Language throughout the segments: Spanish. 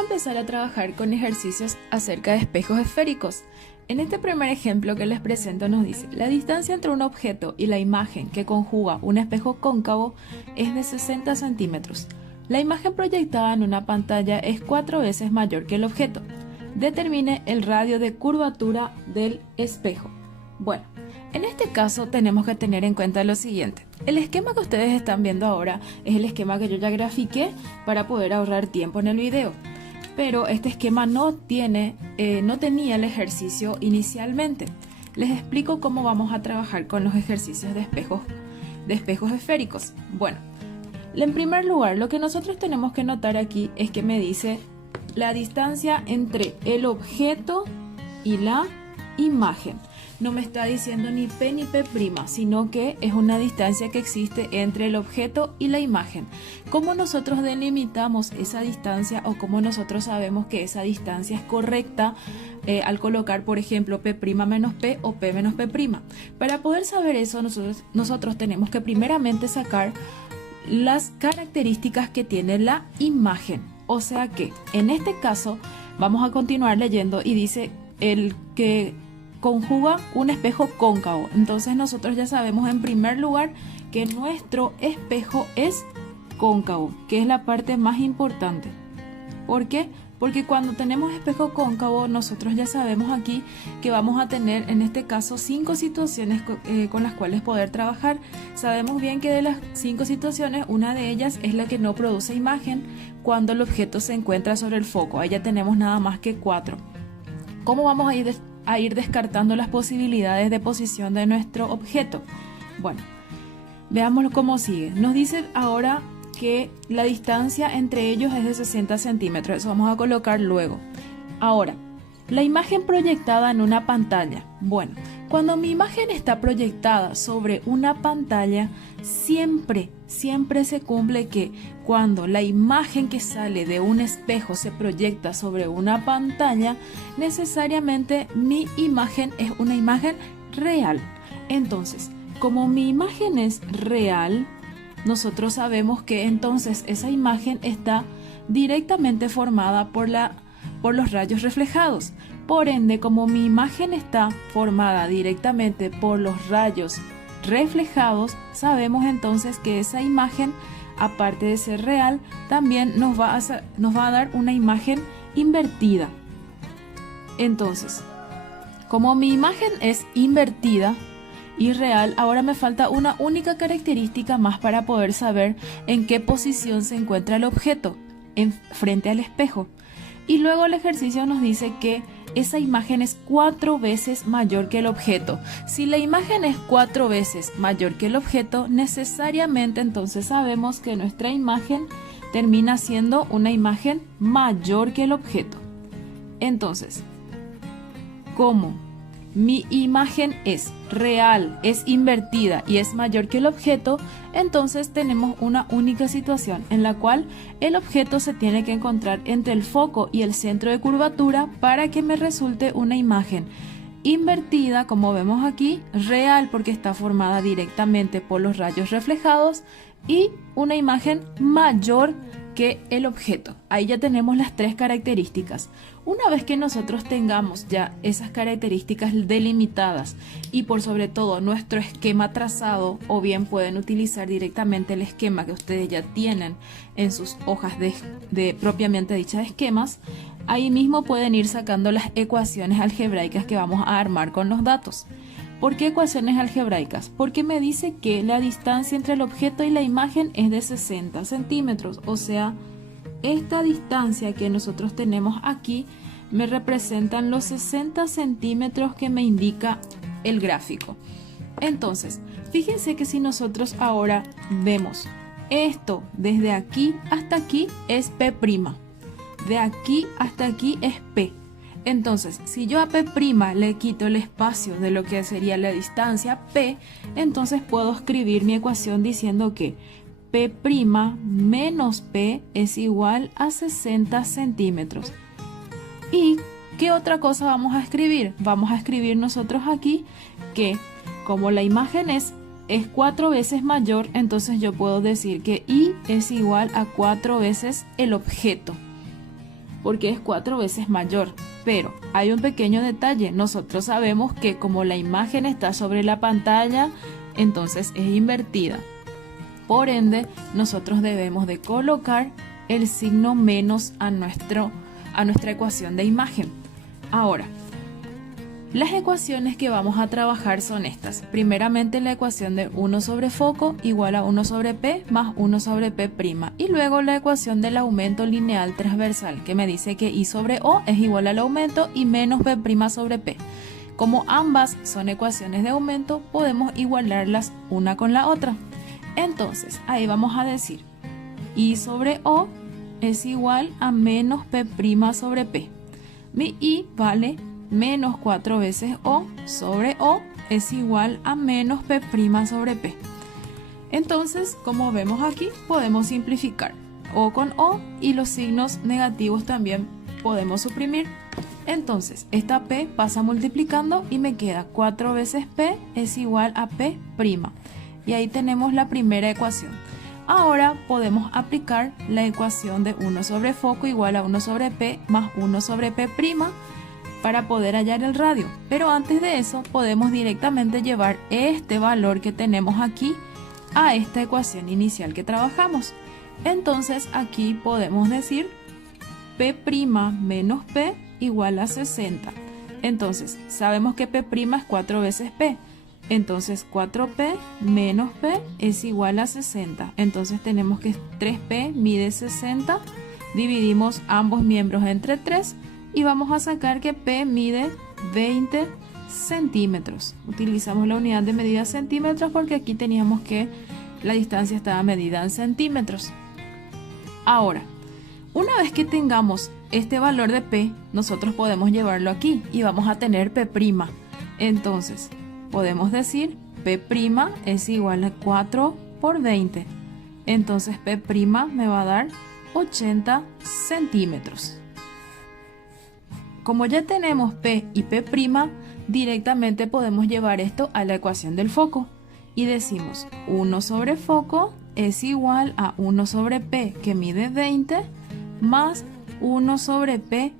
a empezar a trabajar con ejercicios acerca de espejos esféricos. En este primer ejemplo que les presento nos dice, la distancia entre un objeto y la imagen que conjuga un espejo cóncavo es de 60 centímetros. La imagen proyectada en una pantalla es 4 veces mayor que el objeto. Determine el radio de curvatura del espejo. Bueno, en este caso tenemos que tener en cuenta lo siguiente. El esquema que ustedes están viendo ahora es el esquema que yo ya grafiqué para poder ahorrar tiempo en el video. Pero este esquema no tenía el ejercicio inicialmente. Les explico cómo vamos a trabajar con los ejercicios de espejos esféricos. Bueno, en primer lugar, lo que nosotros tenemos que notar aquí es que me dice la distancia entre el objeto y la imagen. No me está diciendo ni P ni P', sino que es una distancia que existe entre el objeto y la imagen. ¿Cómo nosotros delimitamos esa distancia o cómo nosotros sabemos que esa distancia es correcta al colocar, por ejemplo, P' menos P o P menos P'? Para poder saber eso, nosotros tenemos que primeramente sacar las características que tiene la imagen. O sea que, en este caso, vamos a continuar leyendo y dice el que conjuga un espejo cóncavo. Entonces nosotros ya sabemos en primer lugar que nuestro espejo es cóncavo, que es la parte más importante. ¿Por qué? Porque cuando tenemos espejo cóncavo nosotros ya sabemos aquí que vamos a tener en este caso 5 situaciones con las cuales poder trabajar. Sabemos bien que de las 5 situaciones una de ellas es la que no produce imagen cuando el objeto se encuentra sobre el foco. Ahí ya tenemos nada más que 4. ¿Cómo vamos a ir descartando las posibilidades de posición de nuestro objeto? Bueno, veámoslo cómo sigue. Nos dice ahora que la distancia entre ellos es de 60 centímetros. Eso vamos a colocar luego. Ahora, la imagen proyectada en una pantalla. Bueno, cuando mi imagen está proyectada sobre una pantalla, siempre se cumple que cuando la imagen que sale de un espejo se proyecta sobre una pantalla, necesariamente mi imagen es una imagen real. Entonces, como mi imagen es real, nosotros sabemos que entonces esa imagen está directamente formada por los rayos reflejados. Por ende, como mi imagen está formada directamente por los rayos reflejados, sabemos entonces que esa imagen, aparte de ser real, también nos va a dar una imagen invertida. Entonces, como mi imagen es invertida y real, ahora me falta una única característica más para poder saber en qué posición se encuentra el objeto frente al espejo. Y luego el ejercicio nos dice que esa imagen es 4 veces mayor que el objeto. Si la imagen es 4 veces mayor que el objeto, necesariamente entonces sabemos que nuestra imagen termina siendo una imagen mayor que el objeto. Entonces, como mi imagen es real, es invertida y es mayor que el objeto, entonces tenemos una única situación en la cual el objeto se tiene que encontrar entre el foco y el centro de curvatura para que me resulte una imagen invertida, como vemos aquí, real porque está formada directamente por los rayos reflejados, y una imagen mayor que el objeto. Ahí ya tenemos las 3 características. Una vez que nosotros tengamos ya esas características delimitadas y por sobre todo nuestro esquema trazado, o bien pueden utilizar directamente el esquema que ustedes ya tienen en sus hojas de propiamente dichas esquemas, ahí mismo pueden ir sacando las ecuaciones algebraicas que vamos a armar con los datos. ¿Por qué ecuaciones algebraicas? Porque me dice que la distancia entre el objeto y la imagen es de 60 centímetros. O sea, esta distancia que nosotros tenemos aquí me representan los 60 centímetros que me indica el gráfico. Entonces, fíjense que si nosotros ahora vemos esto desde aquí hasta aquí es P', de aquí hasta aquí es P. Entonces, si yo a P' le quito el espacio de lo que sería la distancia P, entonces puedo escribir mi ecuación diciendo que P' menos P es igual a 60 centímetros. ¿Y qué otra cosa vamos a escribir? Vamos a escribir nosotros aquí que como la imagen es 4 veces mayor, entonces yo puedo decir que I es igual a 4 veces el objeto. porque es 4 veces mayor. Pero hay un pequeño detalle, nosotros sabemos que como la imagen está sobre la pantalla, entonces es invertida. Por ende, nosotros debemos de colocar el signo menos a nuestra ecuación de imagen. Ahora, las ecuaciones que vamos a trabajar son estas. Primeramente la ecuación de 1 sobre foco igual a 1 sobre P más 1 sobre P'. Y luego la ecuación del aumento lineal transversal que me dice que I sobre O es igual al aumento y menos P' sobre P. Como ambas son ecuaciones de aumento, podemos igualarlas una con la otra. Entonces, ahí vamos a decir I sobre O es igual a menos P' sobre P. Mi I vale menos 4 veces O sobre O es igual a menos P' sobre P. Entonces, como vemos aquí, podemos simplificar O con O y los signos negativos también podemos suprimir. Entonces, esta P pasa multiplicando y me queda 4 veces P es igual a P'. Y ahí tenemos la primera ecuación. Ahora podemos aplicar la ecuación de 1 sobre foco igual a 1 sobre P más 1 sobre P' para poder hallar el radio. Pero antes de eso podemos directamente llevar este valor que tenemos aquí a esta ecuación inicial que trabajamos. Entonces aquí podemos decir P' menos P igual a 60. Entonces sabemos que P' es 4 veces P. Entonces 4P menos P es igual a 60. Entonces tenemos que 3P mide 60. Dividimos ambos miembros entre 3 y vamos a sacar que P mide 20 centímetros. Utilizamos la unidad de medida centímetros porque aquí teníamos que la distancia estaba medida en centímetros. Ahora, una vez que tengamos este valor de P, nosotros podemos llevarlo aquí y vamos a tener P'. Entonces, podemos decir P' es igual a 4 por 20. Entonces P' me va a dar 80 centímetros. Como ya tenemos P y P', directamente podemos llevar esto a la ecuación del foco. Y decimos 1 sobre foco es igual a 1 sobre P, que mide 20, más 1 sobre P',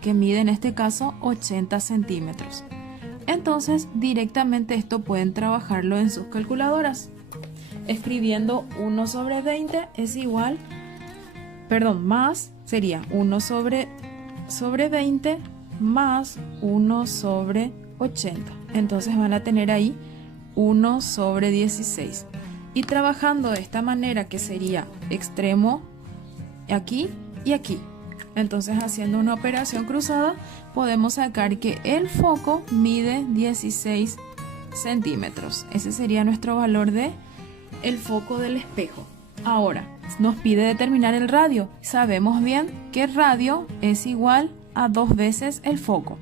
que mide en este caso 80 centímetros. Entonces, directamente esto pueden trabajarlo en sus calculadoras. Escribiendo 1 sobre 20 es igual, más sería 1 sobre 20 más 1 sobre 80. Entonces van a tener ahí 1 sobre 16. Y trabajando de esta manera, que sería extremo aquí y aquí. Entonces, haciendo una operación cruzada, podemos sacar que el foco mide 16 centímetros. Ese sería nuestro valor de el foco del espejo. Ahora, nos pide determinar el radio. Sabemos bien que el radio es igual a 2 veces el foco.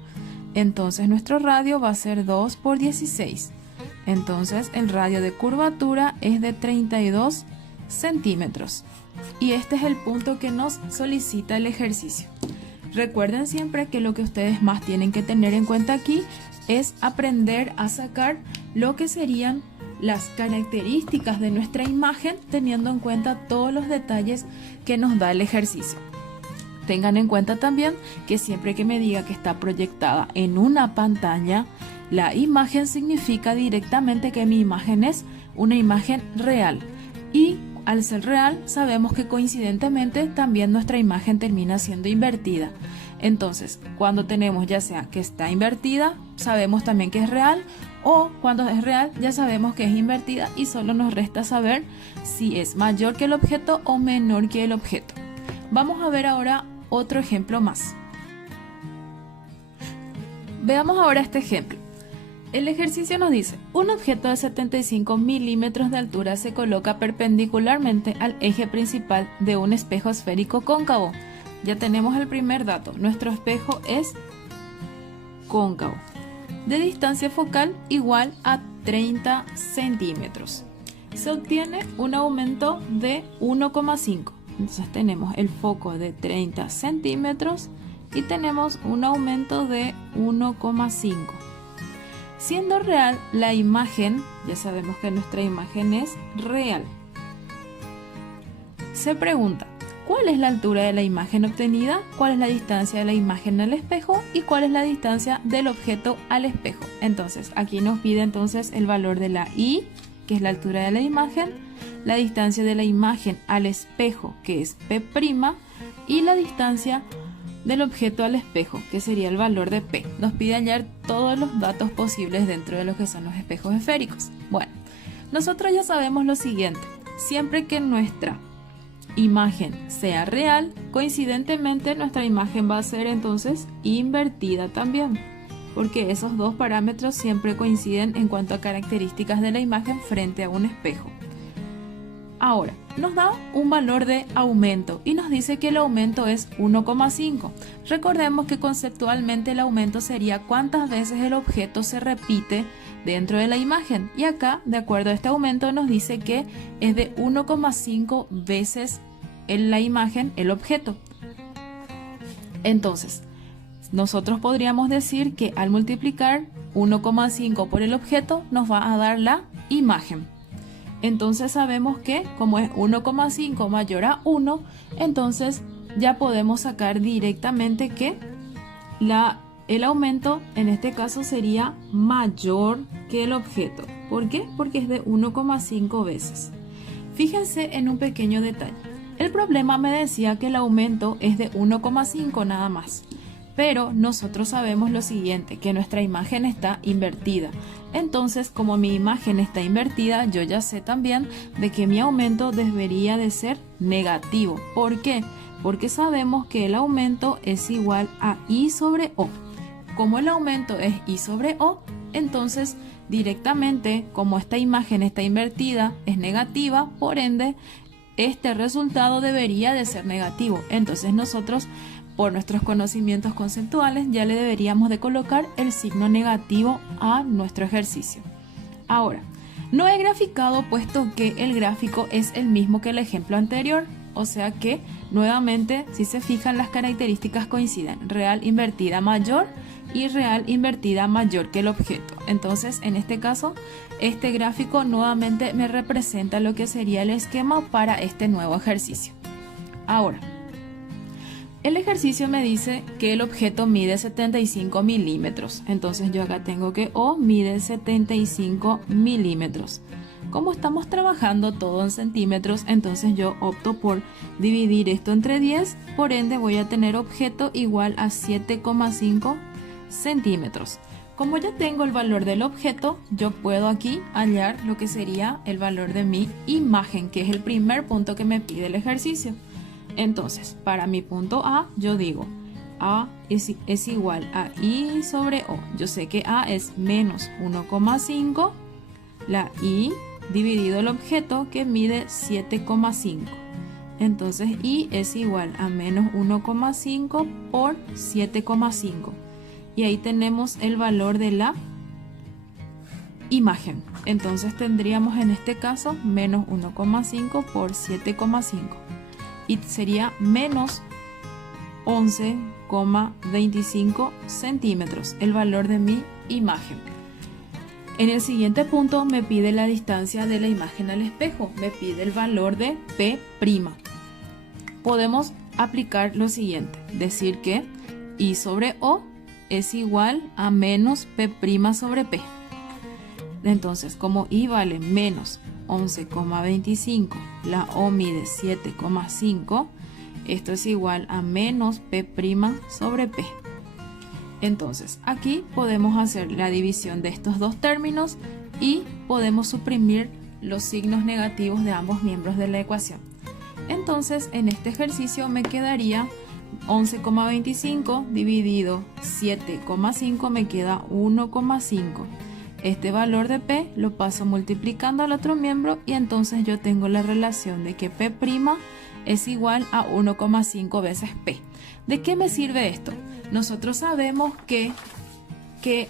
Entonces, nuestro radio va a ser 2 por 16. Entonces, el radio de curvatura es de 32 centímetros. Y este es el punto que nos solicita el ejercicio. Recuerden siempre que lo que ustedes más tienen que tener en cuenta aquí es aprender a sacar lo que serían las características de nuestra imagen, teniendo en cuenta todos los detalles que nos da el ejercicio. Tengan en cuenta también que siempre que me diga que está proyectada en una pantalla, la imagen significa directamente que mi imagen es una imagen real. Y al ser real, sabemos que coincidentemente también nuestra imagen termina siendo invertida. Entonces, cuando tenemos ya sea que está invertida, sabemos también que es real, o cuando es real, ya sabemos que es invertida y solo nos resta saber si es mayor que el objeto o menor que el objeto. Vamos a ver ahora otro ejemplo más. Veamos ahora este ejemplo. El ejercicio nos dice, un objeto de 75 milímetros de altura se coloca perpendicularmente al eje principal de un espejo esférico cóncavo. Ya tenemos el primer dato, nuestro espejo es cóncavo, de distancia focal igual a 30 centímetros. Se obtiene un aumento de 1,5. Entonces tenemos el foco de 30 centímetros y tenemos un aumento de 1,5. Siendo real la imagen, ya sabemos que nuestra imagen es real. Se pregunta, cuál es la altura de la imagen obtenida, cuál es la distancia de la imagen al espejo y cuál es la distancia del objeto al espejo. Entonces, aquí nos pide entonces el valor de la I, que es la altura de la imagen, la distancia de la imagen al espejo, que es P', y la distancia del objeto al espejo, que sería el valor de P. Nos pide hallar todos los datos posibles dentro de lo que son los espejos esféricos. Bueno, nosotros ya sabemos lo siguiente: siempre que nuestra imagen sea real, coincidentemente nuestra imagen va a ser entonces invertida también, porque esos dos parámetros siempre coinciden en cuanto a características de la imagen frente a un espejo. Ahora, nos da un valor de aumento y nos dice que el aumento es 1,5. Recordemos que conceptualmente el aumento sería cuántas veces el objeto se repite dentro de la imagen. Y acá, de acuerdo a este aumento, nos dice que es de 1,5 veces en la imagen el objeto. Entonces, nosotros podríamos decir que al multiplicar 1,5 por el objeto nos va a dar la imagen. Entonces sabemos que como es 1,5 mayor a 1, entonces ya podemos sacar directamente que el aumento en este caso sería mayor que el objeto. ¿Por qué? Porque es de 1,5 veces. Fíjense en un pequeño detalle. El problema me decía que el aumento es de 1,5 nada más. Pero nosotros sabemos lo siguiente, que nuestra imagen está invertida. Entonces, como mi imagen está invertida, yo ya sé también de que mi aumento debería de ser negativo. ¿Por qué? Porque sabemos que el aumento es igual a I sobre O. Como el aumento es I sobre O, entonces directamente, como esta imagen está invertida, es negativa, por ende, este resultado debería de ser negativo. Entonces nosotros, por nuestros conocimientos conceptuales, ya le deberíamos de colocar el signo negativo a nuestro ejercicio. Ahora, no he graficado puesto que el gráfico es el mismo que el ejemplo anterior, o sea que nuevamente, si se fijan, las características coinciden: real invertida mayor y real invertida mayor que el objeto. Entonces, en este caso, este gráfico nuevamente me representa lo que sería el esquema para este nuevo ejercicio. Ahora, el ejercicio me dice que el objeto mide 75 milímetros. Entonces yo acá tengo que O mide 75 milímetros. Como estamos trabajando todo en centímetros, entonces yo opto por dividir esto entre 10. Por ende voy a tener objeto igual a 7,5 centímetros. Como ya tengo el valor del objeto, yo puedo aquí hallar lo que sería el valor de mi imagen, que es el primer punto que me pide el ejercicio. Entonces, para mi punto A, yo digo A es igual a I sobre O. Yo sé que A es menos 1,5, la I dividido el objeto que mide 7,5. Entonces, I es igual a menos 1,5 por 7,5. Y ahí tenemos el valor de la imagen. Entonces, tendríamos en este caso menos 1,5 por 7,5. Y sería menos 11,25 centímetros, el valor de mi imagen. En el siguiente punto me pide la distancia de la imagen al espejo, me pide el valor de P'. Podemos aplicar lo siguiente, decir que I sobre O es igual a menos P' sobre P. Entonces, como I vale menos 11,25, la O mide 7,5, esto es igual a menos P' sobre P. Entonces, aquí podemos hacer la división de estos dos términos y podemos suprimir los signos negativos de ambos miembros de la ecuación. Entonces, en este ejercicio me quedaría 11,25 dividido 7,5, me queda 1,5. Este valor de P lo paso multiplicando al otro miembro y entonces yo tengo la relación de que P' es igual a 1,5 veces P. ¿De qué me sirve esto? Nosotros sabemos que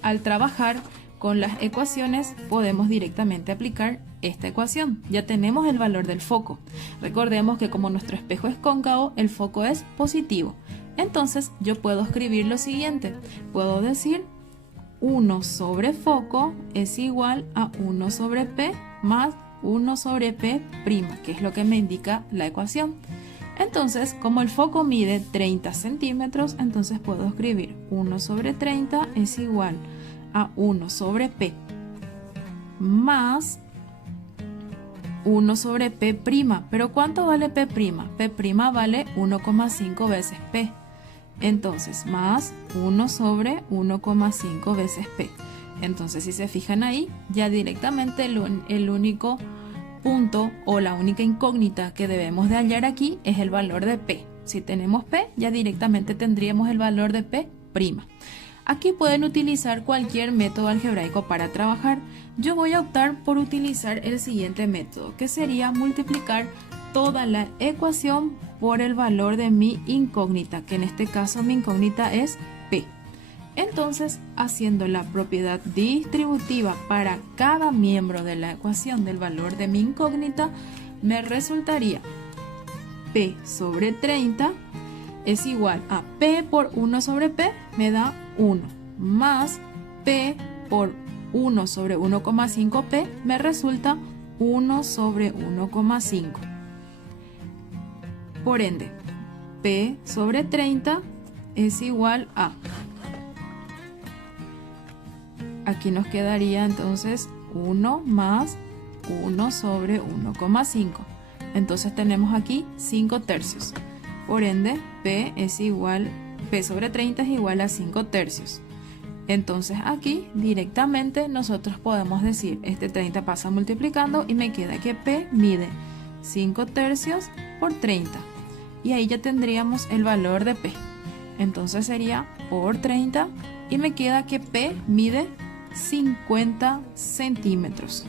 al trabajar con las ecuaciones podemos directamente aplicar esta ecuación. Ya tenemos el valor del foco. Recordemos que como nuestro espejo es cóncavo, el foco es positivo. Entonces yo puedo escribir lo siguiente. Puedo decir 1 sobre foco es igual a 1 sobre P más 1 sobre P', que es lo que me indica la ecuación. Entonces, como el foco mide 30 centímetros, entonces puedo escribir 1 sobre 30 es igual a 1 sobre P más 1 sobre P'. ¿Pero cuánto vale P'? P' vale 1,5 veces P. Entonces, más 1 sobre 1,5 veces P. Entonces, si se fijan ahí, ya directamente el único punto o la única incógnita que debemos de hallar aquí es el valor de P. Si tenemos P, ya directamente tendríamos el valor de P'. Aquí pueden utilizar cualquier método algebraico para trabajar. Yo voy a optar por utilizar el siguiente método, que sería multiplicar toda la ecuación por el valor de mi incógnita, que en este caso mi incógnita es P. Entonces, haciendo la propiedad distributiva para cada miembro de la ecuación del valor de mi incógnita, me resultaría P sobre 30 es igual a P por 1 sobre P, me da 1, más P por 1 sobre 1,5 P, me resulta 1 sobre 1,5. Por ende, P sobre 30 es igual a... Aquí nos quedaría entonces 1 más 1 sobre 1,5. Entonces tenemos aquí 5 tercios. Por ende, P sobre 30 es igual a 5 tercios. Entonces aquí directamente nosotros podemos decir, este 30 pasa multiplicando y me queda que P mide 5 tercios por 30. Y ahí ya tendríamos el valor de P. Entonces sería por 30 y me queda que P mide 50 centímetros.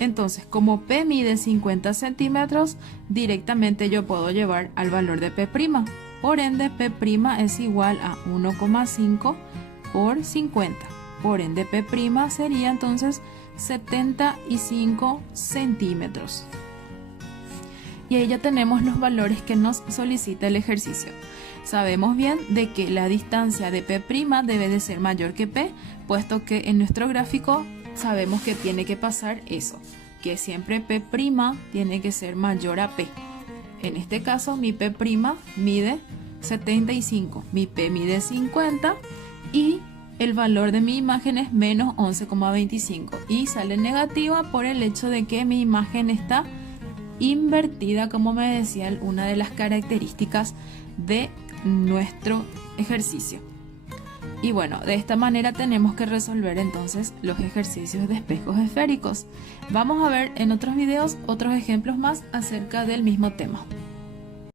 Entonces, como P mide 50 centímetros, directamente yo puedo llevar al valor de P'. Por ende, P' es igual a 1,5 por 50. Por ende, P' sería entonces 75 centímetros. Y ahí ya tenemos los valores que nos solicita el ejercicio. Sabemos bien de que la distancia de P' debe de ser mayor que P, puesto que en nuestro gráfico sabemos que tiene que pasar eso, que siempre P' tiene que ser mayor a P. En este caso mi P' mide 75, mi P mide 50 y el valor de mi imagen es menos 11,25 y sale negativa por el hecho de que mi imagen está invertida, como me decía una de las características de nuestro ejercicio. Y bueno, de esta manera tenemos que resolver entonces los ejercicios de espejos esféricos. Vamos a ver en otros videos otros ejemplos más acerca del mismo tema.